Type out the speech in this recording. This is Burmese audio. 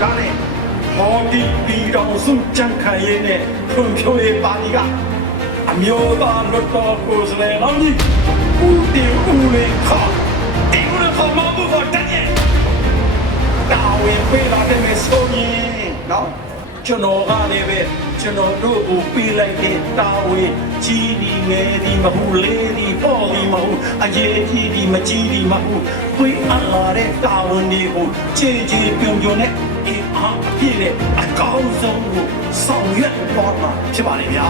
ထားတဲ့ဟောဒီပြည်တော်စုကြံ့ခိုင်ရေးနဲ့ဖွံ့ဖြိုးရေးပါတီကအမျိုးသားလွတ်တော်ကိုယ်စားလှယ်လောင်းကြီးဦးတင်ဦးလေးခေါ်တင်ဦးလေးခေါ်မဟုတ်ဘူးတက်ရဲ့တာဝန်ပေးလာတဲ့ဆိုရင်နော်ကျွန်တော်ကလည်းပဲကျွန်တော်တို့ကိုပေးလိုက်တဲ့တာဝန်ကြီးဒီငယ်ဒီမဟုတ်လေးဒီပေါ်ဒီမဟုတ်အရေးကြီးဒီမကြီးဒီမဟုတ်ပေးအပ်လာတဲ့တာဝန်တွေကိုခြေခြေပြုံပြုံနဲ့အင်းအားအပြည့်နဲ့အကောင်းဆုံးကိုဆောင်ရွက်သွားမှာဖြစ်ပါလေဗျာ